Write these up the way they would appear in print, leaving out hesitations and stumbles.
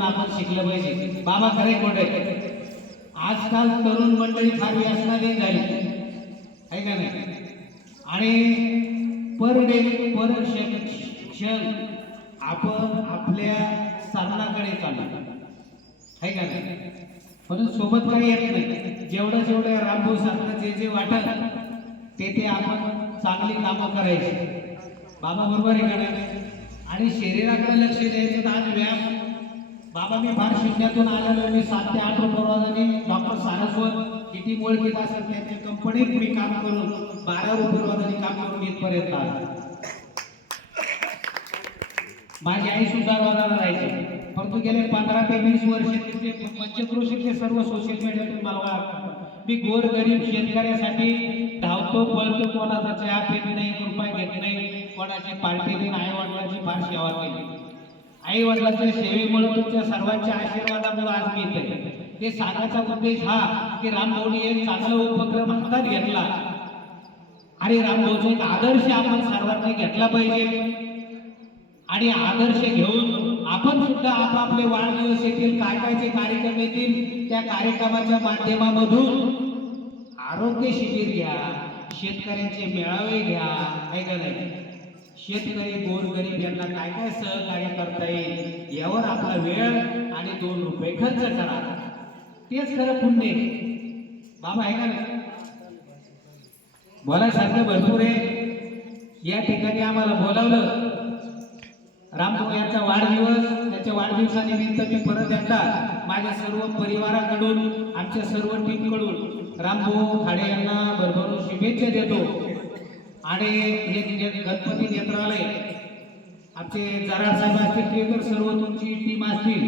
आपण शिकलं पाहिजे. बाबा खरे खोटे आजकाल तरुण मंडळी फार व्यसनाधीन झाली आहे का नाही, आणि पर डे पर क्षण आपण आपल्या साधनाकडे चाललो आहे का नाही, पण सोबत काही येत नाही. जेवढं जेवढं रामभाऊ सारखं जे जे वाटत ते आपण चांगली कामं करायची. बाबा बरोबर आहे का नाही. आणि शरीराकडे लक्ष द्यायचं तर आज व्यायाम. बाबा मी फार शून्यातून आलेलो. मी 7 ते 8 रुपये डॉक्टर सारस्वत किती ओळखीत असेल त्यांच्या कंपनीत मी काम करून 12 रुपये काम करून इथपर्यंत आलो. माझी आई सुद्धा रोजाला राहायची, परंतु गेले 15 ते 20 वर्ष तिथे पंचक्रोशीतले सर्व सोशल मीडियातून मला मी गोर गरीब शेतकऱ्यासाठी धावतो पळतो. कोणाचा चहा पेत नाही, रुपये घेत नाही, कोणाची पार्टी नाही. आई वडिलांची फार सेवा केली. आई वडिलांच्या सेवेमुळे तुमच्या सर्वांच्या आशीर्वादामुळे आज मी इथे. ते सांगायचा उद्देश हा की रामभाऊनी एक चांगला उपक्रम हातात घेतला आणि रामभाऊचा एक आदर्श आपण सर्वांनी घेतला पाहिजे. आणि आदर्श घेऊन आपण सुद्धा आपापले वाढदिवस येतील, काय कायचे कार्यक्रम येतील, त्या कार्यक्रमाच्या माध्यमामधून आरोग्य शिबिर घ्या, शेतकऱ्यांचे मेळावे घ्या, आहे का नाही. शेतकरी गोरगरीब यांना काय काय सहकार्य करता येईल यावर आपला वेळ आणि 2 रुपये खर्च करा. तेच खरं पुण्य. बाबा आहे का नाही, बोलायसारखं भरपूर आहे. या ठिकाणी आम्हाला बोलावलं. रामभाऊ यांचा वाढदिवस, त्याच्या वाढदिवसानिमित्त मी परत एकदा माझ्या सर्व परिवाराकडून, आमच्या सर्व टीमकडून रामभाऊ खाडे यांना भरभरून शुभेच्छा देतो. आणि हे गणपती नेत्रालय आमचे जरार साहेब असतील, ते तर सर्व तुमची टीम असतील,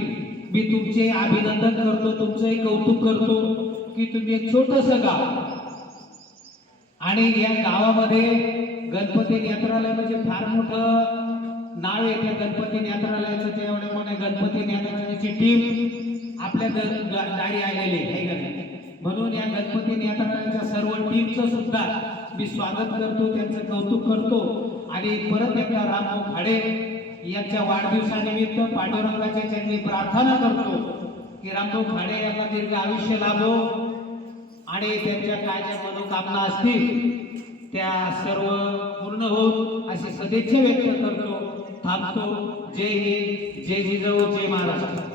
मी तुमचे अभिनंदन करतो, तुमचंही कौतुक करतो की तुम्ही एक छोटंसं गाव आणि या गावामध्ये गणपती नेत्रालय म्हणजे फार मोठं नाव आहे. त्या गणपती नेत्रालयाचं ते एवढे मोठे गणपती नेत्रालयाची टीम आपल्या दारी आलेली आहे का नाही. म्हणून या गणपती नेत्रालयाच्या सर्व टीमचं सुद्धा मी स्वागत करतो, त्यांचं कौतुक करतो. आणि परत एकदा रामभाऊ खाडे यांच्या वाढदिवसानिमित्त पांडुरंगाच्या चरणी प्रार्थना करतो की रामभाऊ खाडे यांना दीर्घ आयुष्य लाभो आणि त्यांच्या काय ज्या मनोकामना असतील त्या सर्व पूर्ण होत अशी सदिच्छा व्यक्त करतो. थांबतो. जय हिंद, जय जिजाऊ, जय महाराष्ट्र.